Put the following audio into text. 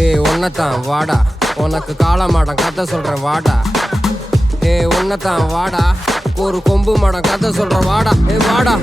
உன்னத்தான் வாடா, உனக்கு காளமாடம் கதை சொல்றேன் வாடா. உன்னத்தான் வாடா, ஒரு கொம்பு மாடம் கதை சொல்றேன் வாடா. வாடா.